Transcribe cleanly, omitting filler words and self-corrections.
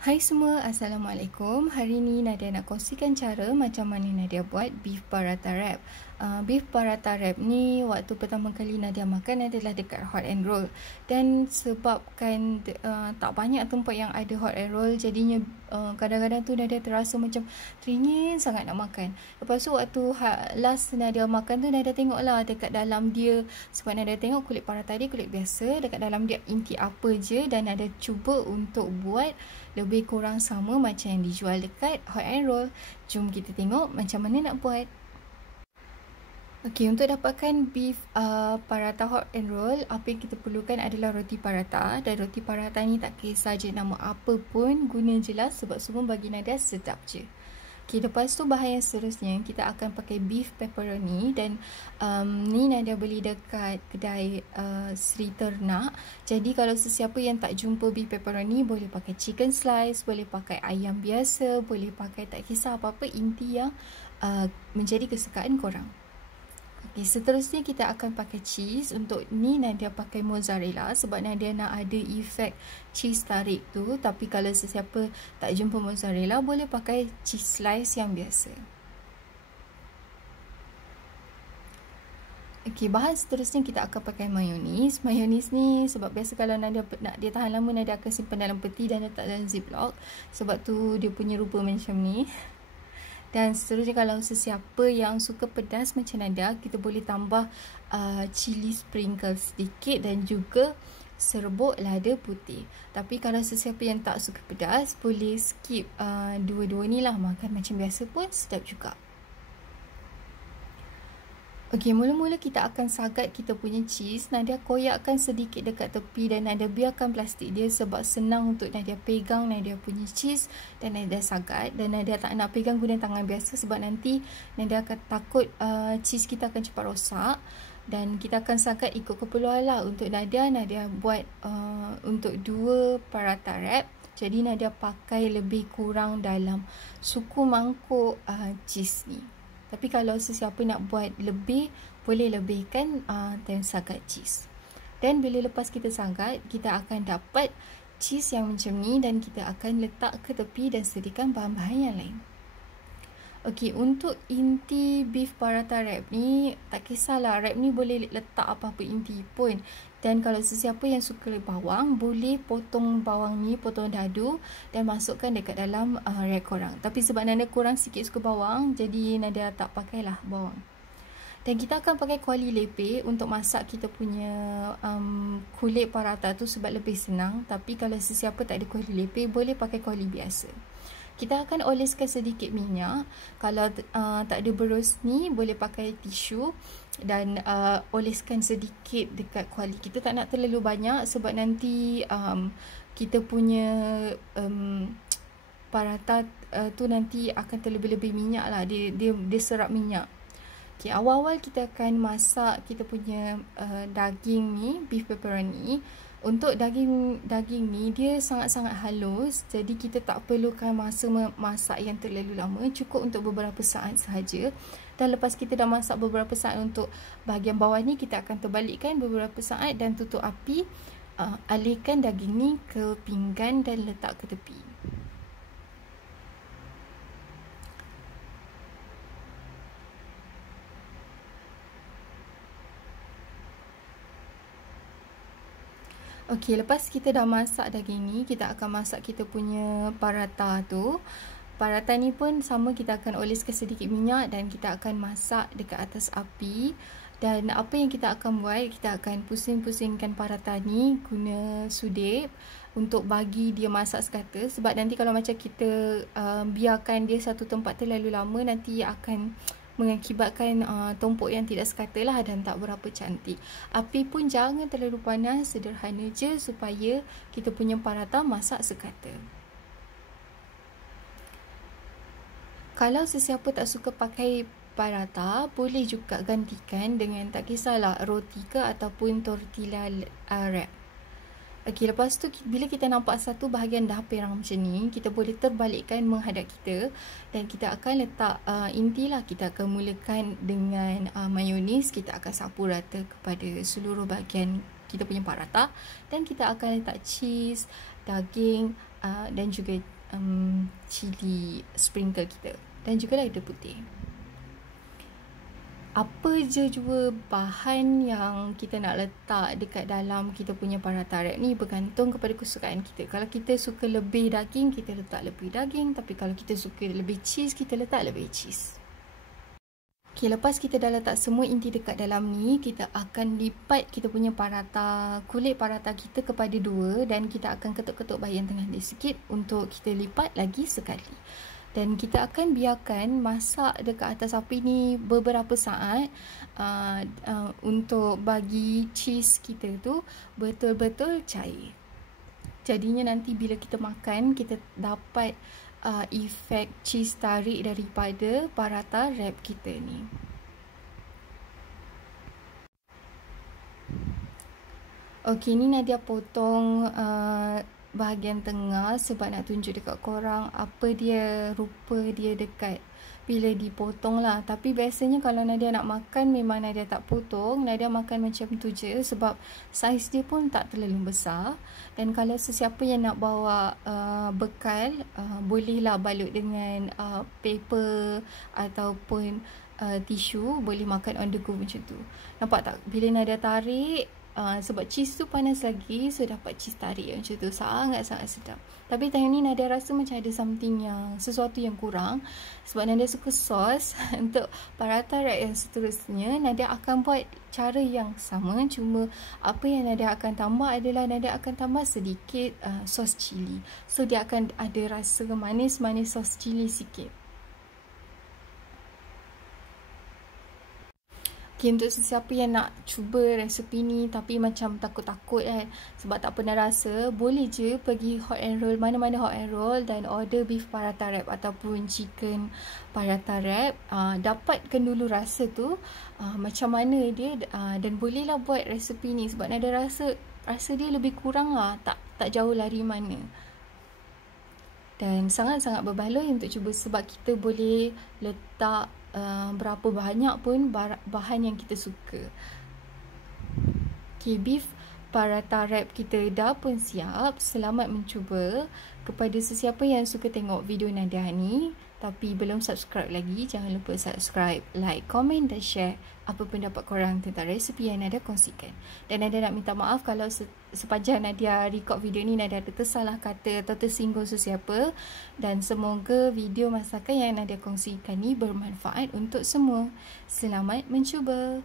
Hai semua, Assalamualaikum. Hari ni Nadia nak kongsikan cara macam mana Nadia buat beef paratha wrap. Beef paratha wrap ni waktu pertama kali Nadia makan adalah dekat Hot and Roll. Dan sebabkan tak banyak tempat yang ada Hot and Roll, jadinya kadang-kadang tu Nadia terasa macam teringin sangat nak makan. Lepas tu waktu last Nadia makan tu, Nadia tengok lah dekat dalam dia. Sebab Nadia tengok kulit paratha dia kulit biasa, dekat dalam dia inti apa je, dan Nadia cuba untuk buat lebih kurang sama macam yang dijual dekat Hot and Roll. Jom kita tengok macam mana nak buat. Okey, untuk dapatkan beef paratha Hot and Roll, apa yang kita perlukan adalah roti paratha. Dan roti paratha ni tak kisah je nama apa pun, guna jelas sebab semua bagi Nadia sedap je. Okay, lepas tu bahan yang seterusnya kita akan pakai beef pepperoni. Dan ni Nadia beli dekat kedai Sri Ternak. Jadi kalau sesiapa yang tak jumpa beef pepperoni, boleh pakai chicken slice, boleh pakai ayam biasa, boleh pakai tak kisah apa-apa, inti yang menjadi kesukaan korang. Okay, seterusnya kita akan pakai cheese. Untuk ni Nadia pakai mozzarella sebab Nadia nak ada efek cheese tarik tu. Tapi kalau sesiapa tak jumpa mozzarella, boleh pakai cheese slice yang biasa. Okay, bahan seterusnya kita akan pakai mayonis. Mayonis ni sebab biasa kalau Nadia nak dia tahan lama, Nadia akan simpan dalam peti dan letak dalam ziplock. Sebab tu dia punya rupa macam ni. Dan seterusnya kalau sesiapa yang suka pedas macam Nadia, kita boleh tambah chili sprinkle sedikit dan juga serbuk lada putih. Tapi kalau sesiapa yang tak suka pedas, boleh skip dua-dua ni lah, makan macam biasa pun sedap juga. Okey, mula-mula kita akan sagat kita punya cheese. Nadia koyakkan sedikit dekat tepi dan Nadia biarkan plastik dia sebab senang untuk Nadia pegang Nadia punya cheese dan Nadia sagat. Dan Nadia tak nak pegang guna tangan biasa sebab nanti Nadia akan takut cheese kita akan cepat rosak. Dan kita akan sagat ikut keperluan lah. Untuk Nadia buat untuk 2 paratha wrap. Jadi Nadia pakai lebih kurang dalam suku mangkuk cheese ni. Tapi kalau sesiapa nak buat lebih, boleh lebihkan dan sagat cheese. Dan bila lepas kita sagat, kita akan dapat cheese yang macam ni dan kita akan letak ke tepi dan sediakan bahan-bahan yang lain. Okey, untuk inti beef paratha wrap ni, tak kisahlah, wrap ni boleh letak apa-apa inti pun. Dan kalau sesiapa yang suka bawang, boleh potong bawang ni, potong dadu dan masukkan dekat dalam wrap korang. Tapi sebab Nadia kurang sikit suka bawang, jadi Nadia tak pakailah bawang. Dan kita akan pakai kuali lepeh untuk masak kita punya kulit paratha tu sebab lebih senang. Tapi kalau sesiapa tak ada kuali lepeh, boleh pakai kuali biasa. Kita akan oleskan sedikit minyak. Kalau tak ada berus ni, boleh pakai tisu dan oleskan sedikit dekat kuali. Kita tak nak terlalu banyak sebab nanti kita punya paratha tu nanti akan terlebih-lebih minyak lah. Dia serap minyak. Okay, awal-awal kita akan masak kita punya daging ni, beef pepperoni. Untuk daging ni dia sangat-sangat halus, jadi kita tak perlukan masa masak yang terlalu lama, cukup untuk beberapa saat sahaja. Dan lepas kita dah masak beberapa saat untuk bahagian bawah ni, kita akan terbalikkan beberapa saat dan tutup api. Alihkan daging ni ke pinggan dan letak ke tepi. Okey, lepas kita dah masak daging ni, kita akan masak kita punya paratha tu. Paratha ni pun sama, kita akan oleskan sedikit minyak dan kita akan masak dekat atas api. Dan apa yang kita akan buat, kita akan pusing-pusingkan paratha ni guna sudip untuk bagi dia masak sekata. Sebab nanti kalau macam kita biarkan dia satu tempat terlalu lama, nanti akan mengakibatkan tumpuk yang tidak sekata lah dan tak berapa cantik. Api pun jangan terlalu panas, sederhana je supaya kita punya paratha masak sekata. Kalau sesiapa tak suka pakai paratha, boleh juga gantikan dengan tak kisahlah roti ke ataupun tortilla wrap. Okey, lepas tu bila kita nampak satu bahagian dah perang macam ni, kita boleh terbalikkan menghadap kita dan kita akan letak inti lah. Kita akan mulakan dengan mayonis, kita akan sapu rata kepada seluruh bahagian kita punya paratha dan kita akan letak cheese, daging, dan juga cili sprinkle kita, dan juga lada putih. Apa je jua bahan yang kita nak letak dekat dalam kita punya paratha wrap ni bergantung kepada kesukaan kita. Kalau kita suka lebih daging, kita letak lebih daging. Tapi kalau kita suka lebih cheese, kita letak lebih cheese. Okay, lepas kita dah letak semua inti dekat dalam ni, kita akan lipat kita punya paratha, kulit paratha kita kepada dua, dan kita akan ketuk-ketuk bahagian tengah dia sikit untuk kita lipat lagi sekali. Dan kita akan biarkan masak dekat atas api ni beberapa saat untuk bagi cheese kita tu betul-betul cair. Jadinya nanti bila kita makan, kita dapat efek cheese tarik daripada paratha wrap kita ni. Okey, ni Nadia potong bahagian tengah sebab nak tunjuk dekat korang apa dia, rupa dia dekat bila dipotong lah. Tapi biasanya kalau Nadia nak makan, memang Nadia tak potong. Nadia makan macam tu je sebab saiz dia pun tak terlalu besar. Dan kalau sesiapa yang nak bawa bekal, bolehlah balut dengan paper ataupun tisu, boleh makan on the go macam tu. Nampak tak? Bila Nadia tarik, sebab cheese tu panas lagi, so dapat cheese tarik macam tu, sangat-sangat sedap. Tapi time ni Nadia rasa macam ada sesuatu yang kurang, sebab Nadia suka sos. Untuk paratha wrap yang seterusnya, Nadia akan buat cara yang sama, cuma apa yang Nadia akan tambah adalah Nadia akan tambah sedikit sos cili. So dia akan ada rasa manis-manis sos cili sikit. Okay, untuk sesiapa yang nak cuba resepi ni tapi macam takut-takut kan, sebab tak pernah rasa, boleh je pergi Hot and Roll, mana-mana Hot and Roll, dan order beef paratha wrap ataupun chicken paratha wrap. Dapatkan dulu rasa tu, macam mana dia, dan bolehlah buat resepi ni sebab Nadia rasa dia lebih kurang lah, tak jauh lari mana. Dan sangat-sangat berbaloi untuk cuba sebab kita boleh letak berapa banyak pun bahan yang kita suka. Okay, beef paratha wrap kita dah pun siap. Selamat mencuba. Kepada sesiapa yang suka tengok video Nadia ni tapi belum subscribe lagi, jangan lupa subscribe, like, komen dan share apa pendapat korang tentang resepi yang Nadia kongsikan. Dan Nadia nak minta maaf kalau sepanjang Nadia record video ni Nadia ada tersalah kata atau tersinggung sesiapa, dan semoga video masakan yang Nadia kongsikan ni bermanfaat untuk semua. Selamat mencuba.